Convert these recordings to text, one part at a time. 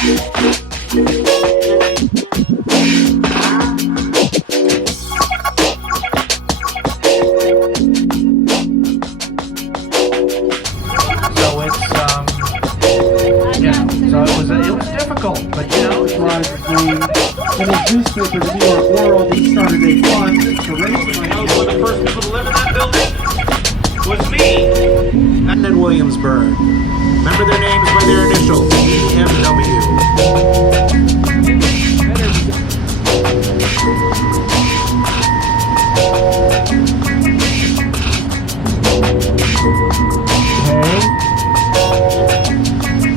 it was difficult, but you know, in his newspaper, the New York World, he started a fund to raise money. One of the first people to live in that building was me. and in Williamsburg. Remember their names by their initials, EMW.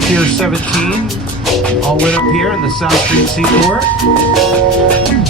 Pier 17, all lit up here in the South Street Seaport.